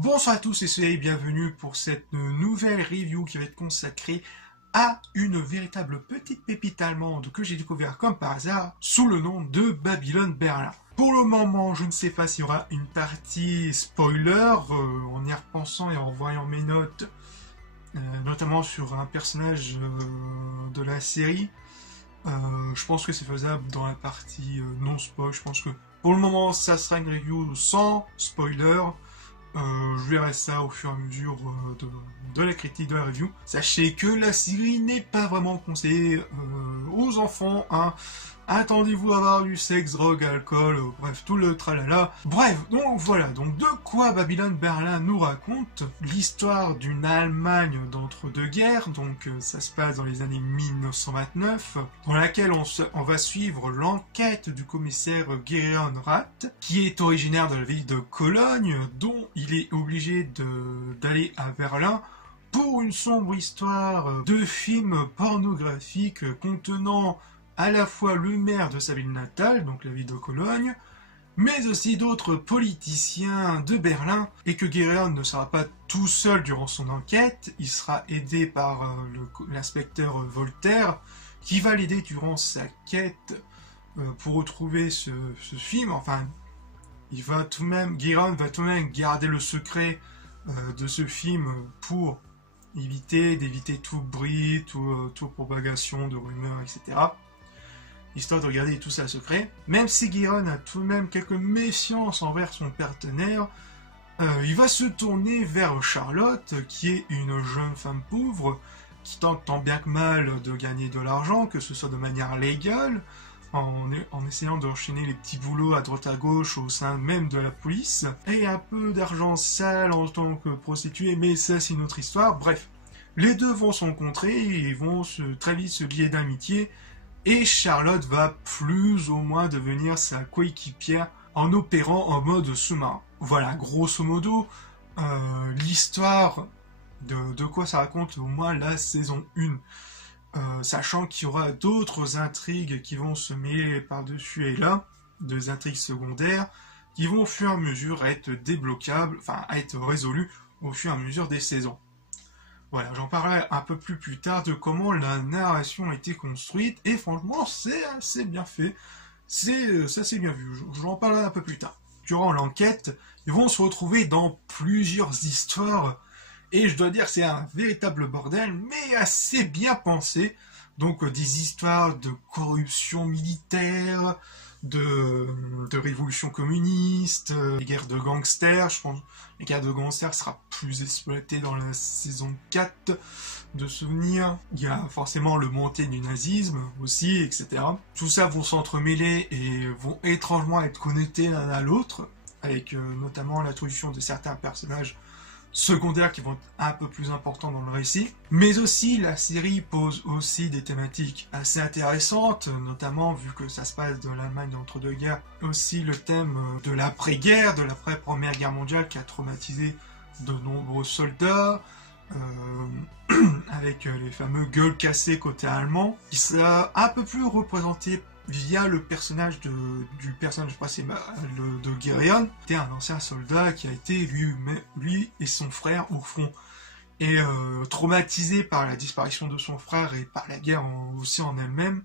Bonsoir à tous et soyez bienvenus pour cette nouvelle review qui va être consacrée à une véritable petite pépite allemande que j'ai découvert comme par hasard sous le nom de Babylone Berlin. Pour le moment, je ne sais pas s'il y aura une partie spoiler, en y repensant et en voyant mes notes, notamment sur un personnage de la série. Je pense que c'est faisable dans la partie non spoil. Je pense que pour le moment, ça sera une review sans spoiler. Je verrai ça au fur et à mesure de la critique de la review. Sachez que la série n'est pas vraiment conseillée aux enfants, hein. Attendez-vous à avoir du sexe, drogue, alcool, bref, tout le tralala. Bref, donc voilà, donc de quoi Babylone Berlin nous raconte l'histoire d'une Allemagne d'entre-deux-guerres, donc ça se passe dans les années 1929, dans laquelle on va suivre l'enquête du commissaire Gereon Rath, qui est originaire de la ville de Cologne, dont il est obligé d'aller à Berlin pour une sombre histoire de film pornographique contenant à la fois le maire de sa ville natale, donc la ville de Cologne, mais aussi d'autres politiciens de Berlin, et que Gereon ne sera pas tout seul durant son enquête, il sera aidé par l'inspecteur Voltaire, qui va l'aider durant sa quête pour retrouver ce film. Enfin, Gereon va tout de même garder le secret de ce film pour d'éviter tout bruit, toute propagation de rumeurs, etc. Histoire de regarder tout ça secret. Même si Gereon a tout de même quelques méfiances envers son partenaire, il va se tourner vers Charlotte, qui est une jeune femme pauvre, qui tente tant bien que mal de gagner de l'argent, que ce soit de manière légale, en essayant d'enchaîner les petits boulots à droite à gauche au sein même de la police, et un peu d'argent sale en tant que prostituée, mais ça c'est une autre histoire. Bref, les deux vont se rencontrer et vont très vite se lier d'amitié, et Charlotte va plus ou moins devenir sa coéquipière en opérant en mode sous-marin. Voilà, grosso modo, l'histoire de quoi ça raconte au moins la saison 1. Sachant qu'il y aura d'autres intrigues qui vont se mêler par-dessus et là, des intrigues secondaires, qui vont au fur et à mesure être débloquables, enfin être résolues au fur et à mesure des saisons. Voilà, j'en parlerai un peu plus tard de comment la narration a été construite, et franchement, c'est assez bien fait. Ça c'est bien vu, j'en parlerai un peu plus tard. Durant l'enquête, ils vont se retrouver dans plusieurs histoires, et je dois dire que c'est un véritable bordel, mais assez bien pensé. Donc des histoires de corruption militaire, de révolution communiste, des guerres de gangsters. Je pense que les guerres de gangsters sera plus exploité dans la saison 4 de souvenirs. Il y a forcément le montée du nazisme aussi, etc. Tout ça vont s'entremêler et vont étrangement être connectés l'un à l'autre, avec notamment l'introduction de certains personnages secondaires qui vont être un peu plus importants dans le récit. Mais aussi, la série pose aussi des thématiques assez intéressantes, notamment vu que ça se passe dans l'Allemagne d'entre-deux-guerres, aussi le thème de l'après-guerre, de l'après-première guerre mondiale qui a traumatisé de nombreux soldats, avec les fameux gueules cassées côté allemand, qui sera un peu plus représenté via le personnage du personnage principal de Gereon, qui était un ancien soldat qui a été lui et son frère au front. Et traumatisé par la disparition de son frère et par la guerre aussi en elle-même,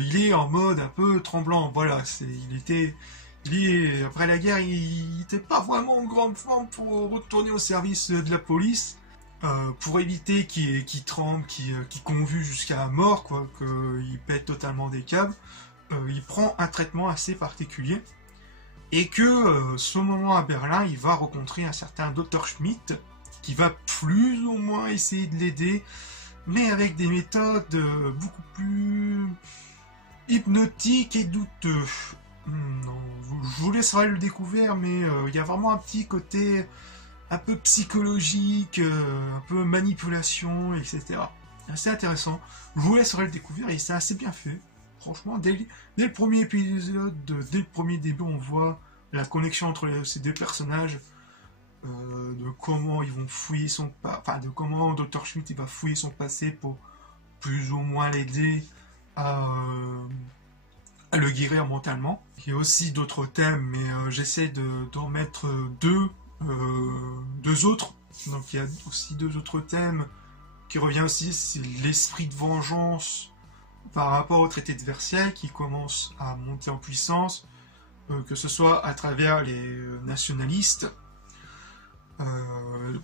il est en mode un peu tremblant. Voilà, après la guerre, il n'était pas vraiment en grande forme pour retourner au service de la police. Pour éviter qu'il tremble, qu'il convulse jusqu'à la mort, quoi, qu'il pète totalement des câbles, il prend un traitement assez particulier, et que ce moment à Berlin, il va rencontrer un certain Dr Schmidt, qui va plus ou moins essayer de l'aider, mais avec des méthodes beaucoup plus hypnotiques et douteuses. Je vous laisserai le découvrir, mais il y a vraiment un petit côté un peu psychologique, un peu manipulation, etc. Assez intéressant. Je vous laisserai le découvrir et c'est assez bien fait. Franchement, dès le premier épisode, dès le premier début, on voit la connexion entre ces deux personnages, de comment ils vont fouiller de comment Dr Schmidt il va fouiller son passé pour plus ou moins l'aider à le guérir mentalement. Il y a aussi d'autres thèmes, mais j'essaie d'en mettre deux deux autres. Donc il y a aussi deux autres thèmes qui reviennent aussi, c'est l'esprit de vengeance par rapport au traité de Versailles qui commence à monter en puissance, que ce soit à travers les nationalistes,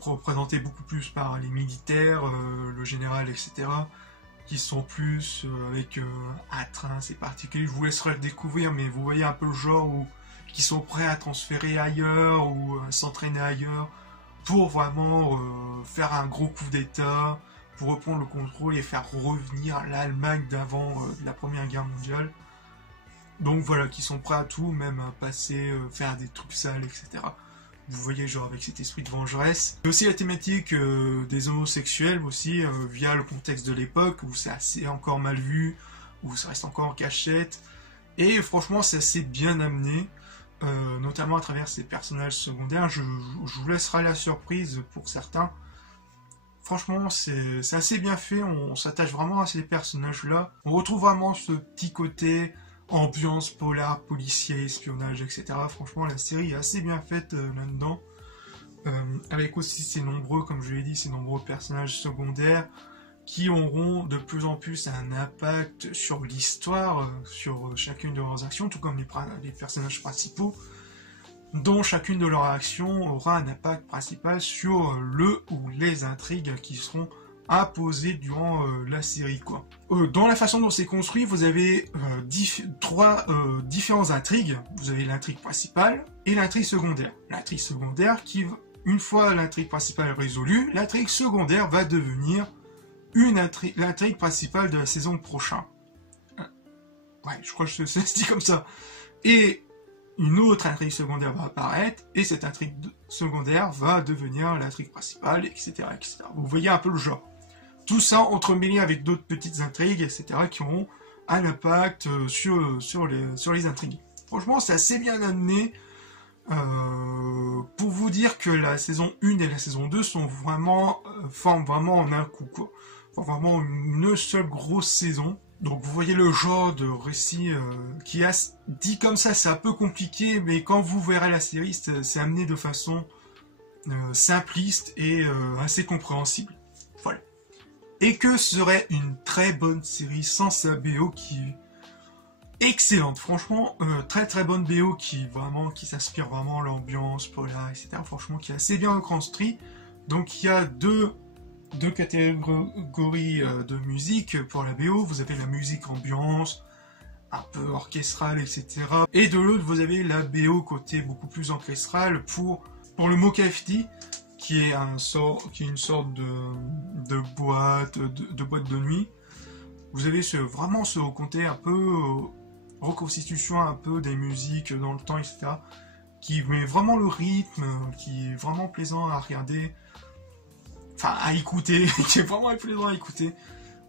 représentés beaucoup plus par les militaires, le général, etc., qui sont plus avec un train, c'est particulier. Je vous laisserai le découvrir, mais vous voyez un peu le genre où qui sont prêts à transférer ailleurs ou s'entraîner ailleurs pour vraiment faire un gros coup d'État, pour reprendre le contrôle et faire revenir l'Allemagne d'avant la Première Guerre mondiale. Donc voilà, qui sont prêts à tout, même à passer, faire des trucs sales, etc. Vous voyez, genre avec cet esprit de vengeresse. Et aussi la thématique des homosexuels aussi, via le contexte de l'époque, où c'est assez encore mal vu, où ça reste encore en cachette. Et franchement, c'est assez bien amené, notamment à travers ces personnages secondaires. Je vous laisserai la surprise pour certains. Franchement, c'est assez bien fait, on s'attache vraiment à ces personnages-là. On retrouve vraiment ce petit côté ambiance polar, policier, espionnage, etc. Franchement, la série est assez bien faite là-dedans. Avec aussi ces nombreux, comme je l'ai dit, ces nombreux personnages secondaires qui auront de plus en plus un impact sur l'histoire, sur chacune de leurs actions, tout comme les personnages principaux, dont chacune de leurs actions aura un impact principal sur le ou les intrigues qui seront imposées durant la série, quoi. Dans la façon dont c'est construit, vous avez trois différentes intrigues. Vous avez l'intrigue principale et l'intrigue secondaire. L'intrigue secondaire qui, une fois l'intrigue principale résolue, l'intrigue secondaire va devenir l'intrigue principale de la saison prochaine. Ouais, je crois que ça se dit comme ça. Et une autre intrigue secondaire va apparaître, et cette intrigue secondaire va devenir l'intrigue principale, etc., etc. Vous voyez un peu le genre. Tout ça entremêlé avec d'autres petites intrigues, etc., qui auront un impact sur les intrigues. Franchement, c'est assez bien amené. Pour vous dire que la saison 1 et la saison 2 forment vraiment en un coup, quoi. Enfin, vraiment une seule grosse saison. Donc vous voyez le genre de récit qui est dit comme ça, c'est un peu compliqué, mais quand vous verrez la série, c'est amené de façon simpliste et assez compréhensible. Voilà. Et que serait une très bonne série sans sa BO qui est excellente. Franchement, très très bonne BO qui s'inspire vraiment l'ambiance, polar, etc. Franchement, qui est assez bien construit. Donc il y a deux catégories de musique pour la BO. Vous avez la musique ambiance, un peu orchestrale, etc. Et de l'autre, vous avez la BO côté beaucoup plus orchestral pour le Mokafti, qui est une sorte de boîte de nuit. Vous avez vraiment ce côté un peu reconstitution un peu des musiques dans le temps, etc. qui met vraiment le rythme, qui est vraiment plaisant à regarder. Enfin, à écouter, qui est vraiment plaisant à écouter.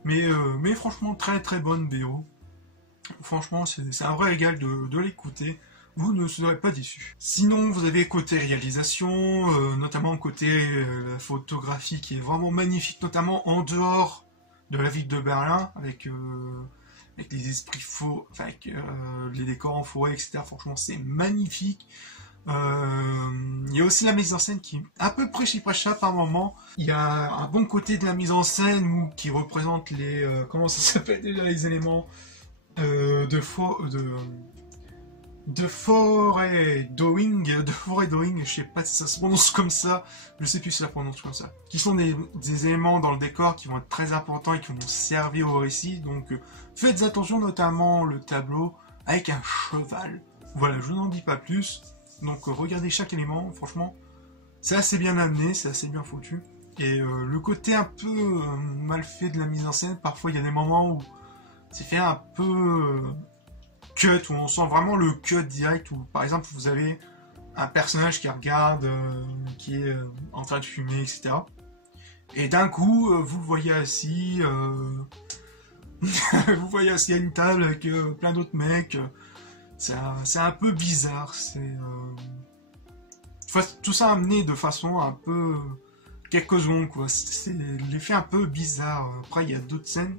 Mais franchement, très très bonne BO. Franchement, c'est un vrai régal de l'écouter. Vous ne serez pas déçus. Sinon, vous avez côté réalisation, notamment côté la photographie qui est vraiment magnifique, notamment en dehors de la ville de Berlin, avec les esprits faux, avec les décors en forêt, etc. Franchement, c'est magnifique. Il y a aussi la mise en scène qui est un peu prêchi-prêcha par moment. Il y a un bon côté de la mise en scène qui représente les comment ça s'appelle déjà, les éléments de forêt-doing, je sais pas si ça se prononce comme ça, je sais plus si ça se prononce comme ça, qui sont des éléments dans le décor qui vont être très importants et qui vont servir au récit. Donc faites attention, notamment le tableau avec un cheval. Voilà, je n'en dis pas plus. Donc regardez chaque élément, franchement, c'est assez bien amené, c'est assez bien foutu. Et le côté un peu mal fait de la mise en scène, parfois il y a des moments où c'est fait un peu cut, où on sent vraiment le cut direct, où par exemple vous avez un personnage qui regarde, qui est en train de fumer, etc. Et d'un coup, vous le voyez assis, vous voyez assis à une table avec plein d'autres mecs. C'est un peu bizarre, tout ça amené de façon un peu quelques secondes, quoi. C'est l'effet un peu bizarre. Après il y a d'autres scènes,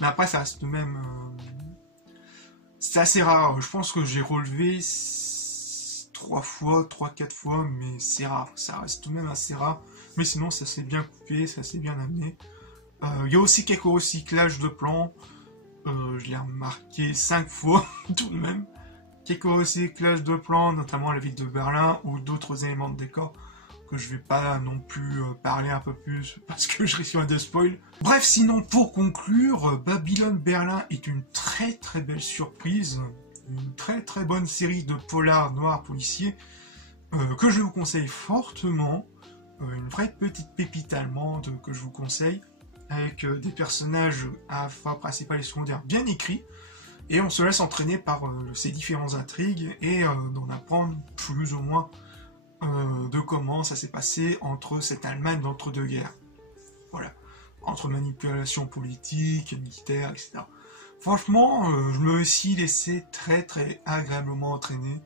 mais après ça reste même c'est assez rare. Je pense que j'ai relevé 3 fois, 3-4 fois, mais c'est rare, ça reste tout de même assez rare. Mais sinon, ça s'est bien coupé, ça s'est bien amené. Il y a aussi quelques recyclages de plans. Je l'ai remarqué 5 fois, tout de même. Quelques recyclages de plans, notamment la ville de Berlin, ou d'autres éléments de décor que je vais pas non plus parler un peu plus, parce que je risque de spoil. Bref, sinon, pour conclure, Babylon Berlin est une très très belle surprise. Une très très bonne série de polars noirs policiers que je vous conseille fortement. Une vraie petite pépite allemande que je vous conseille, avec des personnages à la fois principaux et secondaires bien écrits, et on se laisse entraîner par ces différentes intrigues et d'en apprendre plus ou moins de comment ça s'est passé entre cette Allemagne d'entre-deux-guerres. Voilà, entre manipulation politique, militaire, etc. Franchement, je me suis laissé très très agréablement entraîner.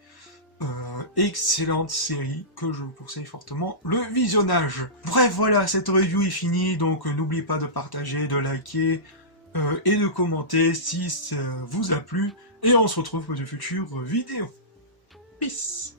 Excellente série que je vous conseille fortement le visionnage. Bref, voilà, cette review est finie, donc n'oubliez pas de partager, de liker et de commenter si ça vous a plu. Et on se retrouve pour de futures vidéos. Peace!